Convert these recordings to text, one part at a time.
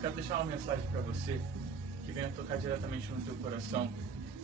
Quero deixar uma mensagem para você que venha tocar diretamente no teu coração.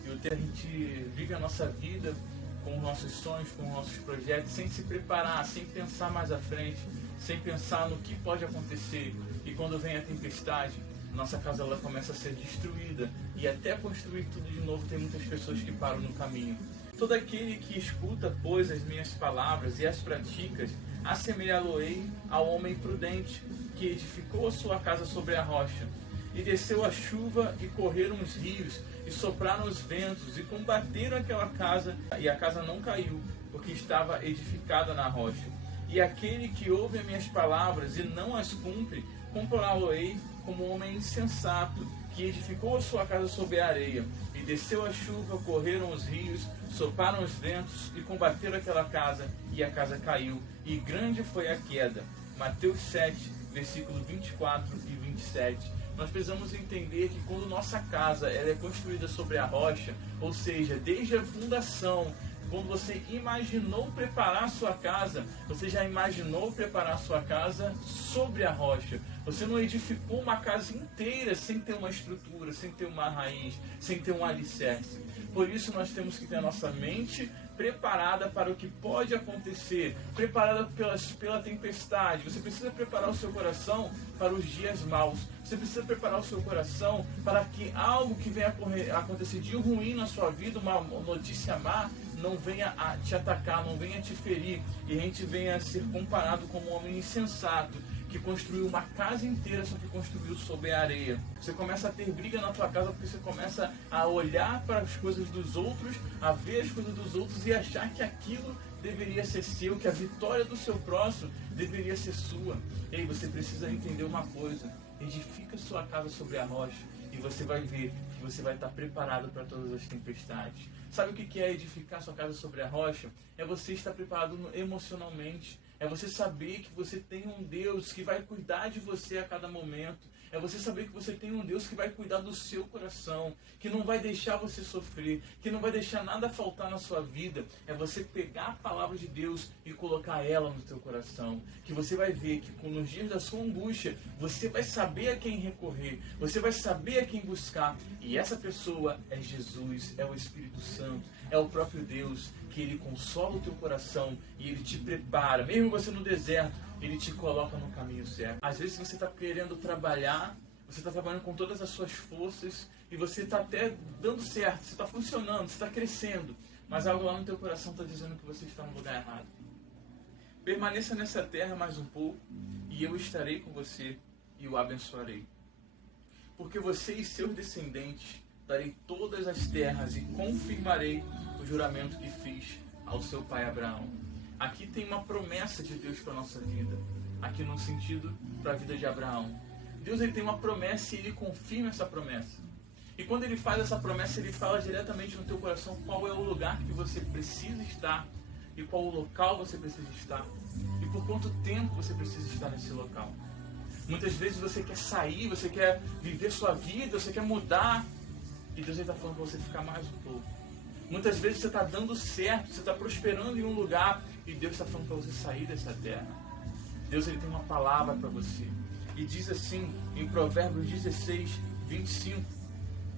E o que a gente vive a nossa vida com os nossos sonhos, com os nossos projetos, sem se preparar, sem pensar mais à frente, sem pensar no que pode acontecer. E quando vem a tempestade, nossa casa ela começa a ser destruída. E até construir tudo de novo, tem muitas pessoas que param no caminho. Todo aquele que escuta, pois, as minhas palavras e as praticas, assemelhá-lo-ei ao homem prudente, que edificou a sua casa sobre a rocha. E desceu a chuva, e correram os rios, e sopraram os ventos, e combateram aquela casa, e a casa não caiu, porque estava edificada na rocha. E aquele que ouve as minhas palavras e não as cumpre, compará-lo-ei como um homem insensato, que edificou a sua casa sobre a areia. E desceu a chuva, correram os rios, sopraram os ventos, e combateram aquela casa, e a casa caiu. E grande foi a queda. Mateus 7, versículo 24 e 27. Nós precisamos entender que quando nossa casa ela é construída sobre a rocha, ou seja, desde a fundação, quando você imaginou preparar a sua casa, você já imaginou preparar a sua casa sobre a rocha. Você não edificou uma casa inteira sem ter uma estrutura, sem ter uma raiz, sem ter um alicerce. Por isso nós temos que ter a nossa mente preparada para o que pode acontecer, preparada pela tempestade. Você precisa preparar o seu coração para os dias maus. Você precisa preparar o seu coração para que algo que venha acontecer de ruim na sua vida, uma notícia má, não venha a te atacar, não venha a te ferir, e a gente venha a ser comparado como um homem insensato, que construiu uma casa inteira, só que construiu sobre a areia. Você começa a ter briga na tua casa porque você começa a olhar para as coisas dos outros, a ver as coisas dos outros e achar que aquilo deveria ser seu, que a vitória do seu próximo deveria ser sua. Ei, você precisa entender uma coisa: edifica sua casa sobre a rocha e você vai ver que você vai estar preparado para todas as tempestades. Sabe o que é edificar sua casa sobre a rocha? É você estar preparado emocionalmente. É você saber que você tem um Deus que vai cuidar de você a cada momento. É você saber que você tem um Deus que vai cuidar do seu coração, que não vai deixar você sofrer, que não vai deixar nada faltar na sua vida. É você pegar a palavra de Deus e colocar ela no teu coração. Que você vai ver que nos dias da sua angústia, você vai saber a quem recorrer, você vai saber a quem buscar. E essa pessoa é Jesus, é o Espírito Santo, é o próprio Deus, que Ele consola o teu coração e Ele te prepara, mesmo você no deserto, Ele te coloca no caminho certo. Às vezes você está querendo trabalhar, você está trabalhando com todas as suas forças e você está até dando certo, você está funcionando, você está crescendo, mas algo lá no teu coração está dizendo que você está no lugar errado. Permaneça nessa terra mais um pouco e eu estarei com você e o abençoarei. Porque você e seus descendentes darei todas as terras e confirmarei o juramento que fiz ao seu pai Abraão. Aqui tem uma promessa de Deus para a nossa vida. Aqui no sentido para a vida de Abraão. Deus ele tem uma promessa e Ele confirma essa promessa. E quando Ele faz essa promessa, Ele fala diretamente no teu coração qual é o lugar que você precisa estar e qual o local você precisa estar e por quanto tempo você precisa estar nesse local. Muitas vezes você quer sair, você quer viver sua vida, você quer mudar, e Deus está falando para você ficar mais um pouco. Muitas vezes você está dando certo, você está prosperando em um lugar, e Deus está falando para você sair dessa terra. Deus ele tem uma palavra para você. E diz assim, em Provérbios 16, 25.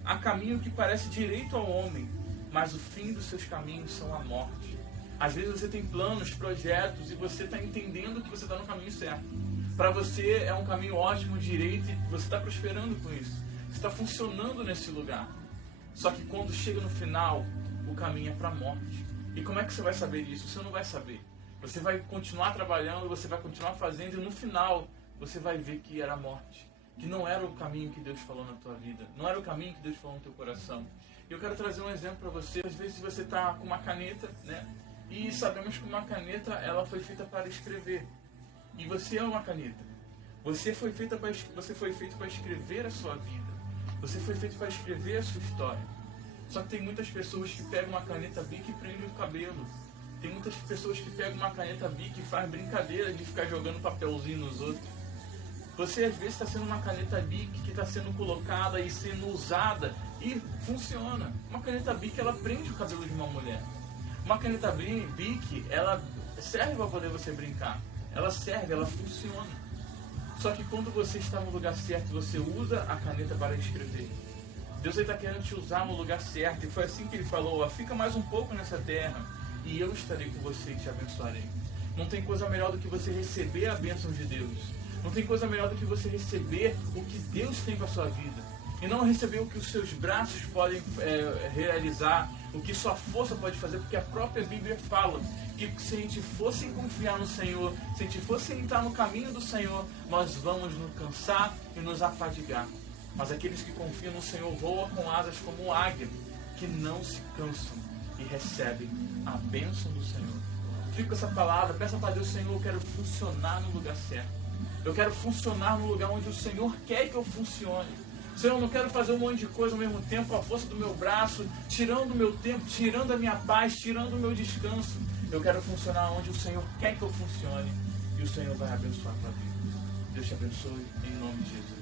Há caminho que parece direito ao homem, mas o fim dos seus caminhos são a morte. Às vezes você tem planos, projetos, e você está entendendo que você está no caminho certo. Para você é um caminho ótimo, direito, e você está prosperando com isso. Você está funcionando nesse lugar. Só que quando chega no final, o caminho é para a morte. E como é que você vai saber disso? Você não vai saber. Você vai continuar trabalhando, você vai continuar fazendo, e no final você vai ver que era a morte. Que não era o caminho que Deus falou na tua vida. Não era o caminho que Deus falou no teu coração. E eu quero trazer um exemplo para você. Às vezes você está com uma caneta, né? E sabemos que uma caneta ela foi feita para escrever. E você é uma caneta. Você foi feito para escrever a sua vida. Você foi feito para escrever a sua história. Só que tem muitas pessoas que pegam uma caneta Bic e prendem o cabelo. Tem muitas pessoas que pegam uma caneta Bic e faz brincadeira de ficar jogando papelzinho nos outros. Você às vezes está sendo uma caneta Bic que está sendo colocada e sendo usada e funciona. Uma caneta Bic ela prende o cabelo de uma mulher. Uma caneta Bic ela serve para poder você brincar. Ela serve, ela funciona. Só que quando você está no lugar certo, você usa a caneta para escrever. Deus está querendo te usar no lugar certo. E foi assim que Ele falou, ó, fica mais um pouco nessa terra e eu estarei com você e te abençoarei. Não tem coisa melhor do que você receber a bênção de Deus. Não tem coisa melhor do que você receber o que Deus tem para a sua vida. E não receber o que os seus braços podem realizar, o que sua força pode fazer, porque a própria Bíblia fala que se a gente fosse confiar no Senhor, se a gente fosse entrar no caminho do Senhor, nós vamos nos cansar e nos afadigar. Mas aqueles que confiam no Senhor voam com asas como águia, que não se cansam e recebem a bênção do Senhor. Fica com essa palavra, peça para Deus, Senhor, eu quero funcionar no lugar certo. Eu quero funcionar no lugar onde o Senhor quer que eu funcione. Senhor, eu não quero fazer um monte de coisa ao mesmo tempo, com a força do meu braço, tirando o meu tempo, tirando a minha paz, tirando o meu descanso. Eu quero funcionar onde o Senhor quer que eu funcione e o Senhor vai abençoar a tua vida. Deus te abençoe, em nome de Jesus.